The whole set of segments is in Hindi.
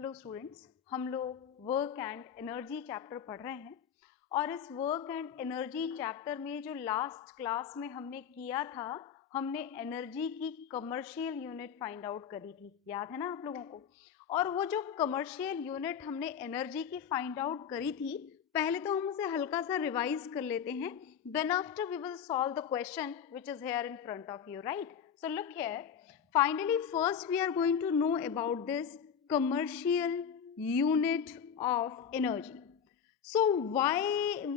हेलो स्टूडेंट्स, हम लोग वर्क एंड एनर्जी चैप्टर पढ़ रहे हैं और इस वर्क एंड एनर्जी चैप्टर में जो लास्ट क्लास में हमने किया था, हमने एनर्जी की कमर्शियल यूनिट फाइंड आउट करी थी, याद है ना आप लोगों को। और वो जो कमर्शियल यूनिट हमने एनर्जी की फाइंड आउट करी थी, पहले तो हम उसे हल्का सा रिवाइज कर लेते हैं, then after we will solve the question which is here in front of you, right. So look here, finally first we are going to know about this commercial unit of energy. So why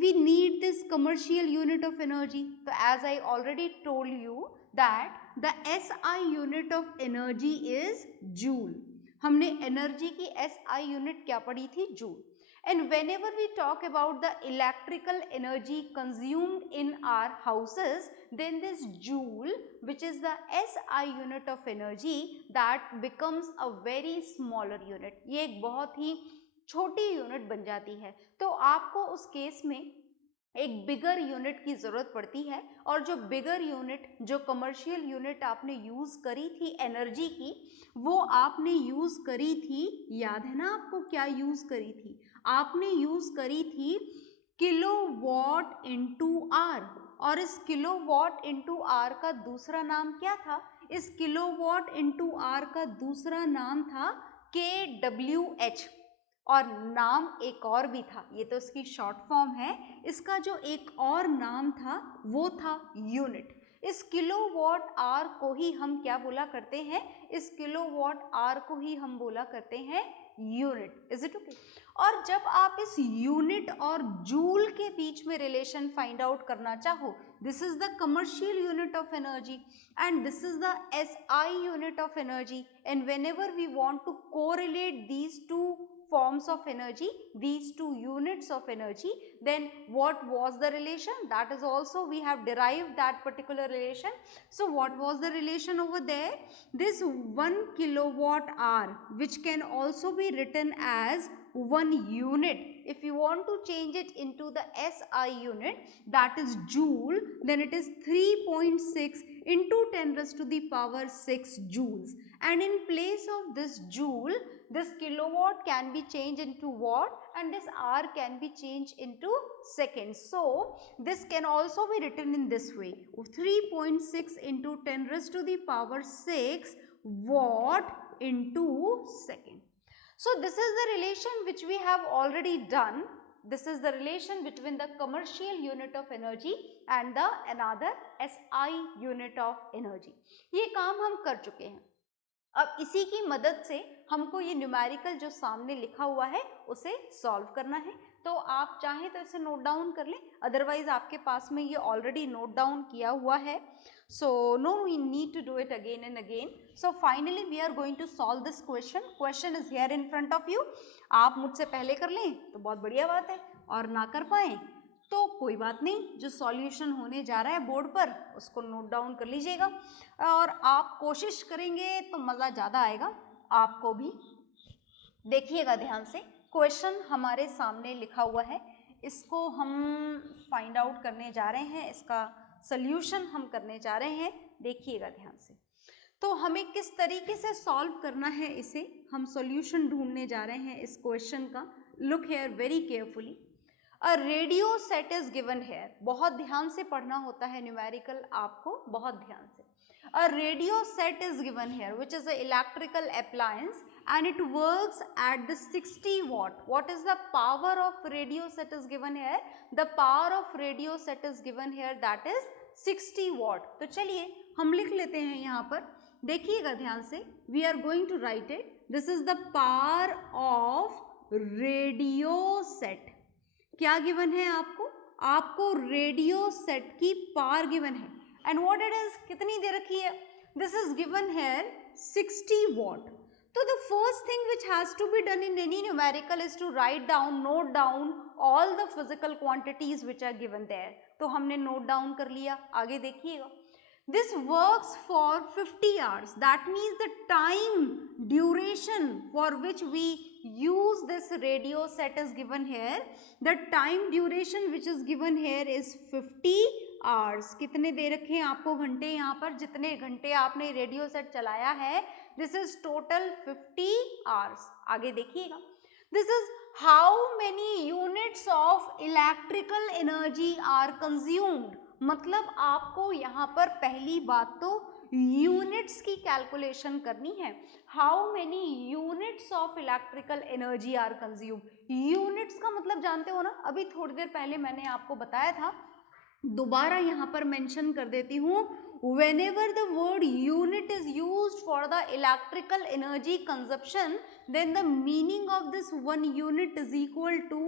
we need this commercial unit of energy? So as I already told you that the SI unit of energy is joule. हमने एनर्जी की SI यूनिट क्या पढ़ी थी? Joule. And whenever we talk about the electrical energy consumed in our houses, then this joule, which is the SI unit of energy, that becomes a very smaller unit. ये एक बहुत ही छोटी यूनिट बन जाती है. तो आपको उस केस में एक बिगर यूनिट की जरूरत पड़ती है, और जो बिगर यूनिट, जो कमर्शियल यूनिट आपने यूज करी थी एनर्जी की, वो आपने यूज करी थी, याद है ना आपको क्या यूज करी थी? आपने यूज करी थी किलोवाट इनटू आर. और इस किलोवाट इनटू आर का दूसरा नाम क्या था? इस किलोवाट इनटू आर का दूसरा नाम था KWH. और नाम एक और भी था, ये तो इसकी शॉर्ट फॉर्म है, इसका जो एक और नाम था वो था यूनिट. इस किलोवाट आर को ही हम क्या बोला करते हैं? इस किलोवाट आर को ही हम बोला करते हैं यूनिट. Is it okay? और जब आप इस यूनिट और जूल के बीच में रिलेशन फाइंड आउट करना चाहो, this is the commercial unit of energy and this is the SI unit of energy, and whenever we want to correlate these two forms of energy, these two units of energy, then what was the relation? That is also we have derived that particular relation. So what was the relation over there? This 1 kilowatt hour, which can also be written as 1 unit. If you want to change it into the SI unit, that is joule, then it is 3.6 into 10 raised to the power 6 joules. And in place of this joule, this kilowatt can be changed into watt, and this R can be changed into seconds. So this can also be written in this way: 3.6 into 10 raised to the power 6 watt into second. So this is the relation which we have already done. This is the relation between the commercial unit of energy and the another SI unit of energy. ये काम हम कर चुके हैं. अब इसी की मदद से हमको ये न्यूमेरिकल जो सामने लिखा हुआ है उसे सॉल्व करना है. तो आप चाहें तो इसे नोट डाउन कर लें, अदरवाइज आपके पास में ये ऑलरेडी नोट डाउन किया हुआ है. So no, we need to do it again and again. So finally we are going to solve this question. Question is here in front of you. आप मुझसे पहले कर लें तो बहुत बढ़िया बात है, और ना कर पाएं तो कोई बात नहीं, जो सॉल्यूशन होने जा रहा है बोर्ड पर उसको नोट डाउन कर लीजिएगा. और आप कोशिश करेंगे तो मज़ा ज़्यादा आएगा आपको भी. देखिएगा ध्यान से, क्वेश्चन हमारे सामने लिखा हुआ है, इसको हम फाइंड आउट करने जा रहे हैं, इसका सॉल्यूशन हम करने जा रहे हैं. देखिएगा ध्यान से. तो हमें किस तरीके से सॉल्व करना है, इसे हम सॉल्यूशन ढूंढने जा रहे हैं इस क्वेश्चन का. Look here very carefully. A radio set is given here. बहुत ध्यान से पढ़ना होता है न्यूमेरिकल, आपको बहुत ध्यान से. A radio set is given here which is a electrical appliance and it works at the 60 watt. What is the power of radio set is given here? The power of radio set is given here, that is 60 watt. तो चलिए हम लिख लेते हैं यहाँ पर. देखिएगा ध्यान से, we are going to write it. This is the power of radio set. क्या गिवन है आपको? आपको रेडियो सेट की पावर गिवन है. And what it is, कितनी दे रखी है? This is given here 60 watt. So the first thing which has to be done in any numerical is to write down, note down all the physical quantities which are given there. तो हमने note down कर लिया. आगे देखिएगा. This works for 50 hours. That means the time duration for which we use this radio set is given here. The time duration which is given here is 50 hours. कितने दे रखे हैं आपको घंटे यहाँ पर? जितने घंटे आपने रेडियो सेट चलाया है, this is total 50 hours. आगे देखिएगा, this is how many units of electrical energy are consumed. मतलब आपको यहाँ पर पहली बात तो यूनिट्स की कैलकुलेशन करनी है। How many units of electrical energy are consume. Units का मतलब जानते हो ना, अभी थोड़ी देर पहले मैंने आपको बताया था, दोबारा यहाँ पर मेंशन कर देती हूँ, whenever the word unit is used for the electrical energy consumption, then the meaning of this 1 unit is equal to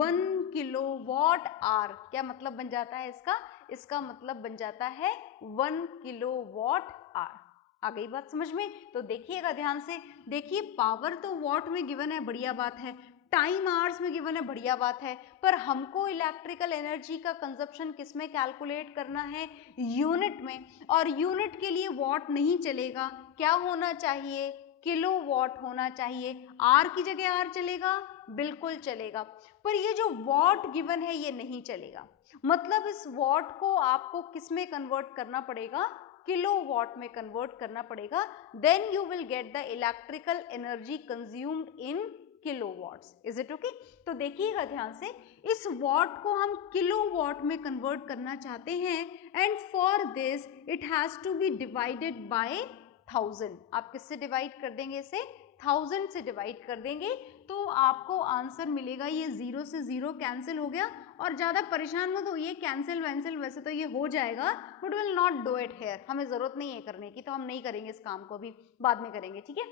1 kilowatt hour। क्या मतलब बन जाता है इसका? इसका मतलब बन जाता है 1 किलोवाट आवर। आ गई बात समझ में? तो देखिएगा ध्यान से, देखिए पावर तो वॉट में गिवन है, बढ़िया बात है, टाइम आवर्स में गिवन है, बढ़िया बात है, पर हमको इलेक्ट्रिकल एनर्जी का कंजप्शन किस में कैलकुलेट करना है? यूनिट में। और यूनिट के लिए वॉट नहीं चलेगा, क्या होना चाहिए? किलो वॉट होना चाहिए। आर की जगह आर चलेगा? बिल्कुल चलेगा। पर ये जो वॉट गिवन है ये नहीं चलेगा, मतलब इस वॉट को आपको किस में कन्वर्ट करना पड़ेगा? किलो वॉट में कन्वर्ट करना पड़ेगा, then you will get the electrical energy consumed in kilowatts. Is it okay? तो देखिएगा ध्यान से, इस वॉट को हम किलोवाट में कन्वर्ट करना चाहते हैं, and for this it has to be divided by 1000। आप किससे डिवाइड कर देंगे इसे? 1000 से डिवाइड कर देंगे, तो आपको आंसर मिलेगा, ये 0 से 0 कैंसिल हो गया। और ज़्यादा परेशान मत होइए, कैंसिल वैंसिल वैसे तो ये हो जाएगा, but will not do it here, हमें ज़रूरत नहीं है करने की, तो हम नहीं करेंगे इस काम को, अभी बाद में करेंगे, ठीक है?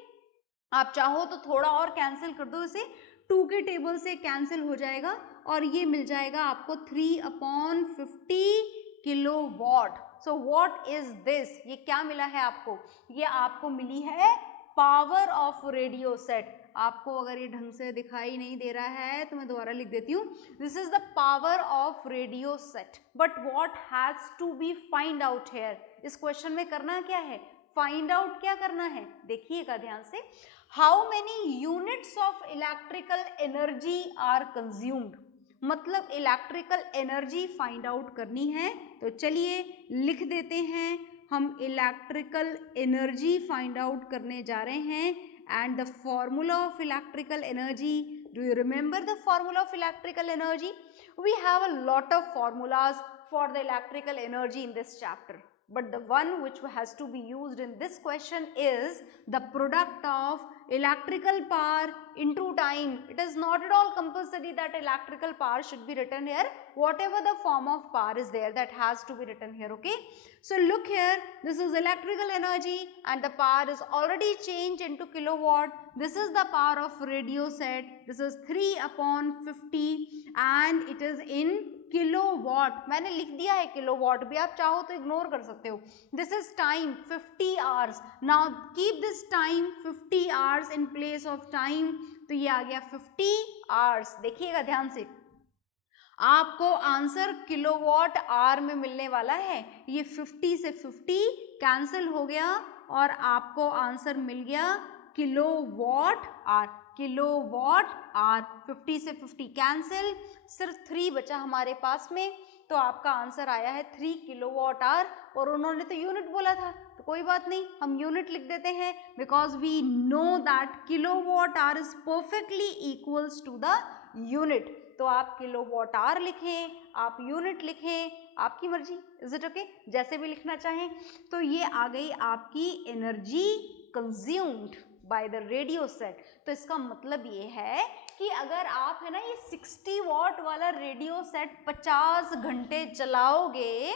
आप चाहो तो थोड़ा और कैंसिल कर दो इसे, 2 के टेबल से कैंसिल हो जाएगा और ये मिल जाएगा आपको 3/50 kilowatt. So what is this? ये क्या मिला है आपको? ये आपको मिली है पावर ऑफ रेडियो सेट। आपको अगर ये ढंग से दिखाई नहीं दे रहा है तो मैं दोबारा लिख देती हूँ, this is the power of radio set, but what has to be find out here. इस क्वेश्चन में करना क्या है? फाइंड आउट क्या करना है? देखिएगा ध्यान से, how many units of electrical energy are consumed, मतलब इलेक्ट्रिकल एनर्जी फाइंड आउट करनी है। तो चलिए लिख देते हैं, हम इलेक्ट्रिकल एनर्जी फाइंड आउट करने जा रहे हैं, and the formula of electrical energy, do you remember the formula of electrical energy? We have a lot of formulas for the electrical energy in this chapter, but the one which has to be used in this question is the product of electrical power into time. It is not at all compulsory that electrical power should be written here, whatever the form of power is there, that has to be written here, okay? So look here, this is electrical energy and the power is already changed into kilowatt. This is the power of radio set, this is 3/50 and it is in kilowatt. मैंने लिख दिया है किलोवाट भी, आप चाहो तो इग्नोर कर सकते हो। This is time 50 hours. Now keep this time 50 hours in place of time, तो ये आ गया 50 आवर्स। देखिएगा ध्यान से, आपको आंसर किलोवाट आवर में मिलने वाला है। ये 50 से 50 कैंसिल हो गया और आपको आंसर मिल गया किलोवाट आवर। किलोवाट आवर, 50 से 50 कैंसिल, सिर्फ 3 बचा हमारे पास में, तो आपका आंसर आया है 3 किलोवाट आवर। और उन्होंने तो यूनिट बोला था, तो कोई बात नहीं, हम यूनिट लिख देते हैं, because we know that kilowatt hour is perfectly equals to the unit. तो आप किलोवाट आवर लिखें, आप यूनिट लिखें, आपकी मर्जी, इज इट ओके? जैसे भी लिखना चाहें। तो ये आ गई आपकी energy consumed by the radio set. तो इसका मतलब ये है कि अगर आप है ना ये 60 वॉट वाला रेडियो सेट 50 घंटे चलाओगे,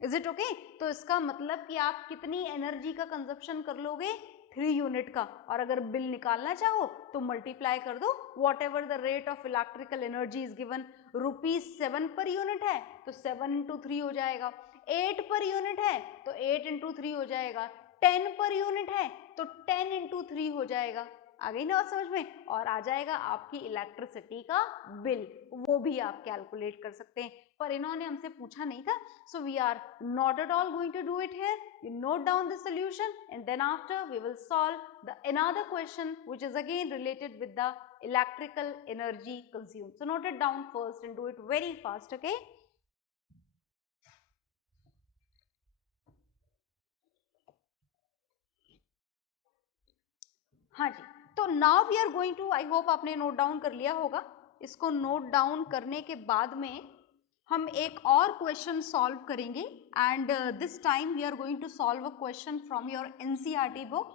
इज इट ओके? तो इसका मतलब कि आप कितनी एनर्जी का कंजप्शन कर लोगे? 3 यूनिट का। और अगर बिल निकालना चाहो तो मल्टीप्लाई कर दो, what ever the rate of electrical energy is given, ₹7 per unit है तो 7 इंटू 3 हो जाएगा, 8 पर यूनिट है तो 8 इंटू 3 हो जाएगा, 10 पर यूनिट है तो 10 इंटू 3 हो जाएगा। आ गई ना बात समझ में? और आ जाएगा आपकी इलेक्ट्रिसिटी का बिल, वो भी आप कैलकुलेट कर सकते हैं। पर इन्होंने हमसे पूछा नहीं था, so we are not at all going to do it here. You note down the solution and then after we will solve the another question which is again related with the electrical energy consumed. So note it down first and do it very fast, okay? हाँ जी, तो now we are going to, I hope आपने नोट डाउन कर लिया होगा। इसको नोट डाउन करने के बाद में हम एक और क्वेश्चन सॉल्व करेंगे and this time we are going to solve a question from your NCERT book.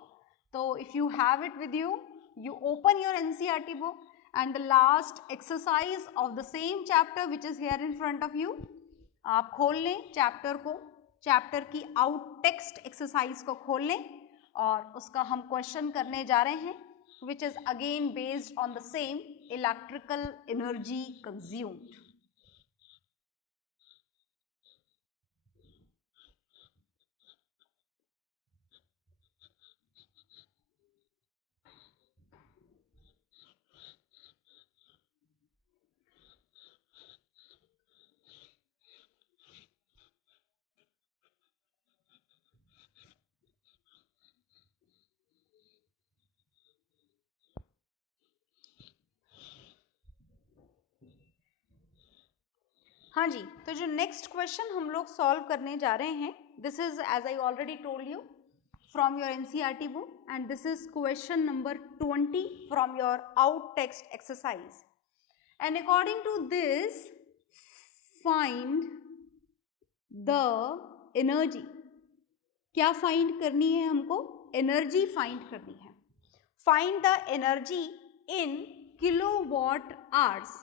तो if you have it with you, you open your NCERT book and the last exercise of the same chapter which is here in front of you, आप खोल लें चैप्टर को, चैप्टर की आउट टेक्स्ट एक्सरसाइज को खोल लें और उसका हम क्वेश्चन करने जा रहे हैं which is again based on the same electrical energy consumed. हाँ जी, तो जो नेक्स्ट क्वेश्चन हम लोग सॉल्व करने जा रहे हैं, this is as I already told you from your NCERT book and this is question number 20 from your out text exercise, and according to this find the energy, क्या फाइंड करनी है हमको? एनर्जी फाइंड करनी है। Find the energy in kilowatt hours,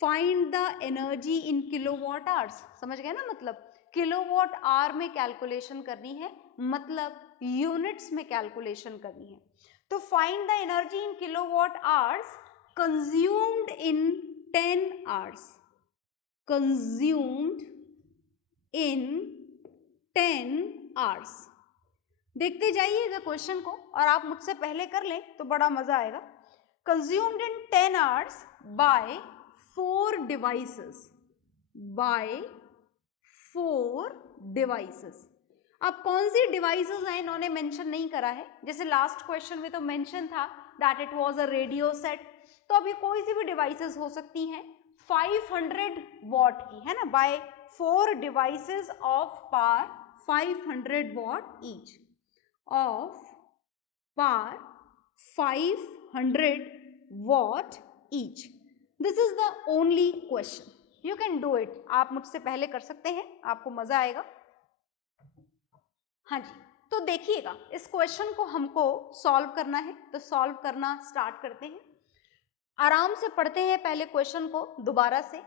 find the energy in kilowatt hours, समझ गए ना? मतलब किलोवाट आवर में कैलकुलेशन करनी है, मतलब यूनिट्स में कैलकुलेशन करनी है। तो find the energy in kilowatt hours consumed in 10 hours, consumed in 10 hours. देखते जाइएगा क्वेश्चन को और आप मुझसे पहले कर लें तो बड़ा मजा आएगा। Consumed in 10 hours by 4 devices, by 4 devices. अब कौन सी डिवाइसेस हैं इन्होंने मेंशन नहीं करा है, जैसे लास्ट क्वेश्चन में तो मेंशन था that it was a radio set, तो अभी कोई सी भी डिवाइसेस हो सकती हैं 500 वॉट की, है ना, by 4 devices of power 500 watt each, of power 500 watt each. This is the only question, you can do it, आप मुझसे पहले कर सकते हैं, आपको मजा आएगा। हाँ जी, तो देखिएगा इस क्वेश्चन को हमको सॉल्व करना है, तो सॉल्व करना स्टार्ट करते हैं। आराम से पढ़ते हैं पहले क्वेश्चन को दोबारा से।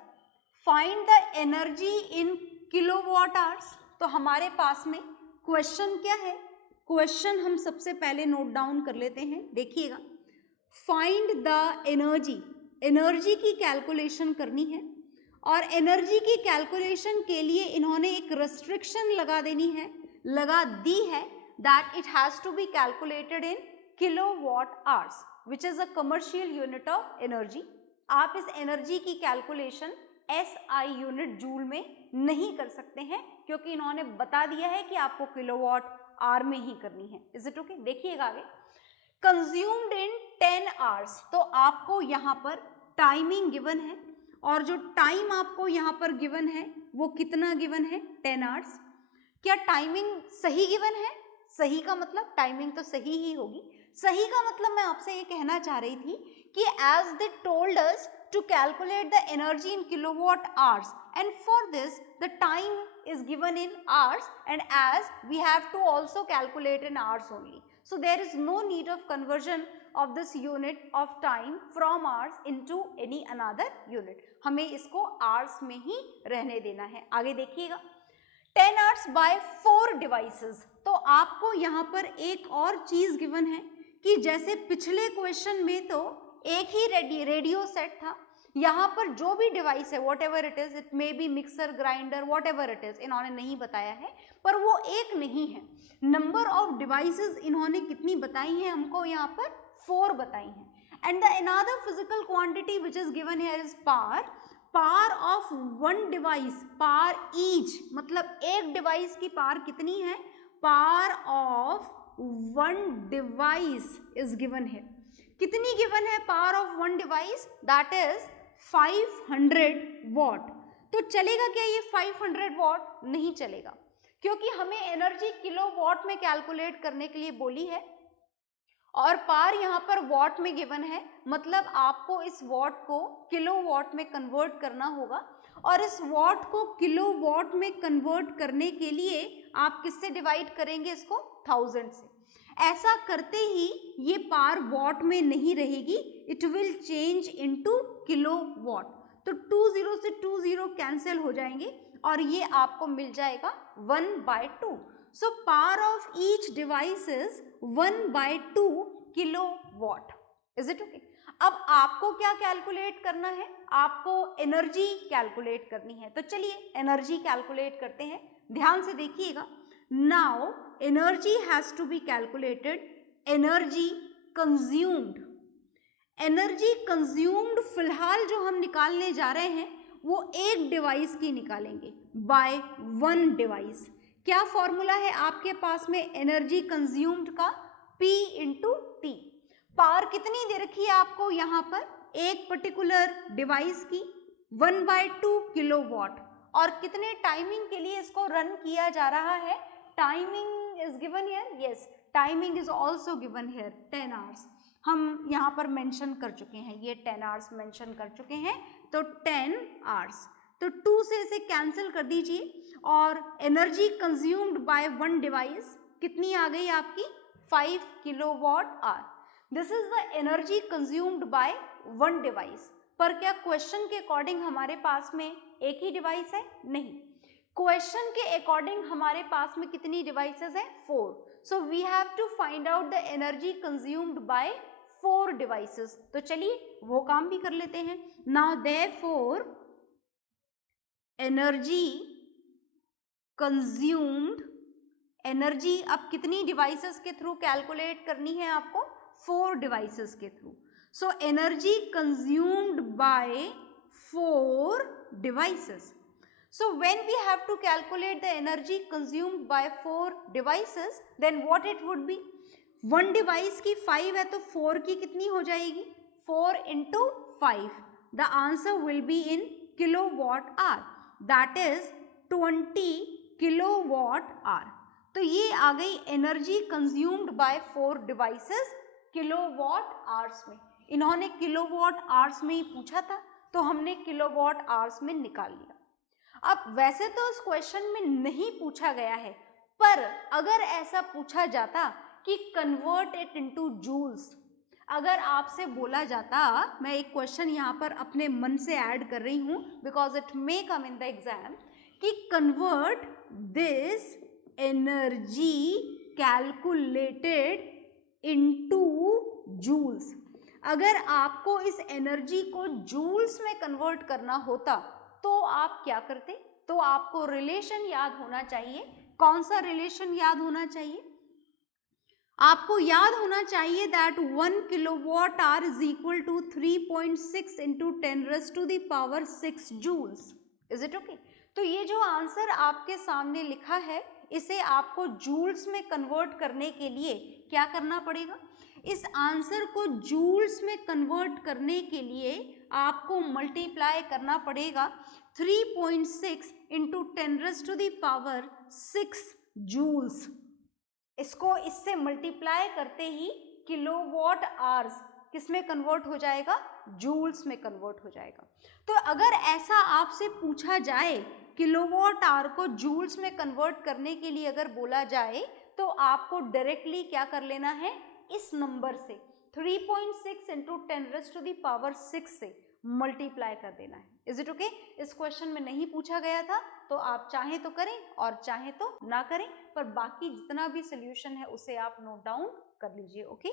Find the energy in kilowatt hours, तो हमारे पास में क्वेश्चन क्या है? क्वेश्चन हम सबसे पहले नोट डाउन कर लेते हैं, देखिएगा। फाइंड द एनर्जी, एनर्जी की कैलकुलेशन करनी है और एनर्जी की कैलकुलेशन के लिए इन्होंने एक रेस्ट्रिक्शन लगा दी है that it has to be calculated in kilowatt hours which is a commercial unit of energy. आप इस एनर्जी की कैलकुलेशन SI यूनिट जूल में नहीं कर सकते हैं क्योंकि इन्होंने बता दिया है कि आपको किलोवाट आवर में ही करनी है। Is it okay? देखिएगा आगे, कंज्यूम्ड इन 10 आवर्स, तो आपको यहाँ पर टाइमिंग गिवन है और जो टाइम आपको यहाँ पर गिवन है वो कितना गिवन है? 10 आवर्स। क्या टाइमिंग सही गिवन है? सही का मतलब टाइमिंग तो सही ही होगी। सही का मतलब मैं आपसे ये कहना चाह रही थी कि as they told us to calculate the energy in kilowatt hours and for this the time is given in hours and as we have to also calculate in hours only, so there is no need of conversion of this unit of time from hours into any another unit, हमें इसको hours में ही रहने देना है। आगे देखिएगा, 10 hours by 4 devices, तो आपको यहाँ पर एक और चीज गिवन है कि जैसे पिछले क्वेश्चन में तो एक ही रेडियो सेट था, यहाँ पर जो भी डिवाइस है what ever it is, it may be mixer, grinder, what ever it is, इन्होंने नहीं बताया है, पर वो एक नहीं है। नंबर ऑफ डिवाइसेस इन्होंने कितनी बताई है हमको? यहाँ पर 4 बताई हैं। And the another physical quantity which is given here is power, power of 1 device, power each, मतलब एक डिवाइस की पावर कितनी है? Power of 1 device is given है। कितनी गिवन है power of 1 device? That is 500 what. तो चलेगा क्या ये 500 वॉट? नहीं चलेगा, क्योंकि हमें एनर्जी किलोवाट में कैलकुलेट करने के लिए बोली है और पार यहाँ पर वॉट में गिवन है, मतलब आपको इस वॉट को किलोवाट में कन्वर्ट करना होगा, और इस वॉट को किलोवाट में कन्वर्ट करने के लिए आप किससे डिवाइड करेंगे इसको? 1000 से। ऐसा करते ही ये पार वॉट में नहीं रहेगी, it will change into kilowatt. तो 20 से 20 कैंसिल हो जाएंगे और ये आपको मिल जाएगा 1/2। So power of each device is 1/2 kilowatt. Is it okay? अब आपको क्या कैलकुलेट करना है? आपको एनर्जी कैलकुलेट करनी है। तो चलिए एनर्जी कैलकुलेट करते हैं, ध्यान से देखिएगा। Now energy has to be calculated, energy consumed. Energy consumed फिलहाल जो हम निकालने जा रहे हैं वो एक डिवाइस की निकालेंगे, बाय वन डिवाइस। क्या फॉर्मूला है आपके पास में एनर्जी कंज्यूम्ड का? P into T. पावर कितनी दे रखी है आपको यहाँ पर? एक पर्टिकुलर डिवाइस की 1/2 किलोवाट, और कितने टाइमिंग के लिए इसको रन किया जा रहा है? Timing is given here, yes, timing is also given here 10 hours. हम यहाँ पर मेंशन कर चुके हैं, ये 10 आवर्स मेंशन कर चुके हैं, तो 10 आवर्स। तो 2 से इसे कैंसिल कर दीजिए, और energy consumed by one device कितनी आ गई आपकी? 5 kilowatt hour. This is the energy consumed by one device. पर क्या क्वेश्चन के अकॉर्डिंग हमारे पास में एक ही डिवाइस है? नहीं, क्वेश्चन के अकॉर्डिंग हमारे पास में कितनी डिवाइसेस है? 4। So we have to find out the energy consumed by 4 devices. तो चलिए वो काम भी कर लेते हैं। Now therefore energy consumed, energy अब कितनी डिवाइसेस के थ्रू कैलकुलेट करनी है आपको? 4 डिवाइसेस के through. So energy consumed by 4 devices. So when we have to calculate the energy consumed by 4 devices, then what it would be? One device की 5 है तो 4 की कितनी हो जाएगी? 4 into 5. The answer will be in kilowatt hour. That is 20 kilowatt hour. तो ये आ गई energy consumed by 4 devices kilowatt hours में। इन्होंने किलोवाट आवर्स में ही पूछा था, तो हमने किलोवाट आवर्स में निकाल लिया। अब वैसे तो इस क्वेश्चन में नहीं पूछा गया है, पर अगर ऐसा पूछा जाता कि कन्वर्ट इट इनटू जूल्स, अगर आपसे बोला जाता, मैं एक क्वेश्चन यहाँ पर अपने मन से ऐड कर रही हूँ because it may come in the exam, कि convert this energy calculated into joules. अगर आपको इस एनर्जी को जूल्स में कन्वर्ट करना होता तो आप क्या करते? तो आपको रिलेशन याद होना चाहिए। कौन सा रिलेशन याद होना चाहिए? आपको याद होना चाहिए that 1 kilowatt hour is equal to 3.6 into 10⁻⁶ joules. Is it okay? तो ये जो आंसर आपके सामने लिखा है, इसे आपको जूल्स में कन्वर्ट करने के लिए क्या करना पड़ेगा? इस आंसर को जूल्स में कन्वर्ट करने के लिए आपको मल्टीप्लाई करना पड़ेगा 3.6 इंटू 10⁻⁶ जूल्स। इसको इससे मल्टीप्लाई करते ही किलोवाट आवर्स किस में कन्वर्ट हो जाएगा? जूल्स में कन्वर्ट हो जाएगा। तो अगर ऐसा आपसे पूछा जाए, किलोवाट आवर को जूल्स में कन्वर्ट करने के लिए अगर बोला जाए, तो आपको डायरेक्टली क्या कर लेना है? इस नंबर से 3.6 इंटू 10⁻⁶ से मल्टीप्लाई कर देना है। Is it okay? इस क्वेश्चन में नहीं पूछा गया था, तो आप चाहें तो करें और चाहें तो ना करें, पर बाकी जितना भी सोल्यूशन है उसे आप नोट डाउन कर लीजिए। ओके,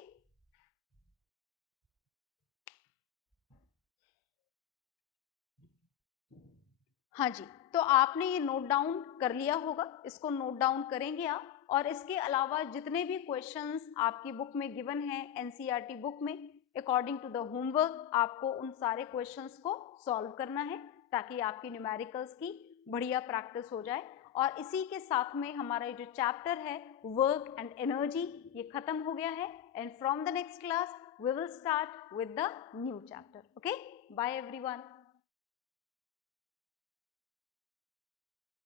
हाँ जी, तो आपने ये नोट डाउन कर लिया होगा, इसको नोट डाउन करेंगे आप। और इसके अलावा जितने भी क्वेश्चंस आपकी बुक में गिवन है, एनसीईआरटी बुक में, अकॉर्डिंग टू द होमवर्क आपको उन सारे क्वेश्चंस को सॉल्व करना है, ताकि आपकी न्यूमेरिकल्स की बढ़िया प्रैक्टिस हो जाए। और इसी के साथ में हमारा जो चैप्टर है वर्क एंड एनर्जी, ये खत्म हो गया है। And from the next class we will start with the new chapter. Okay, bye everyone.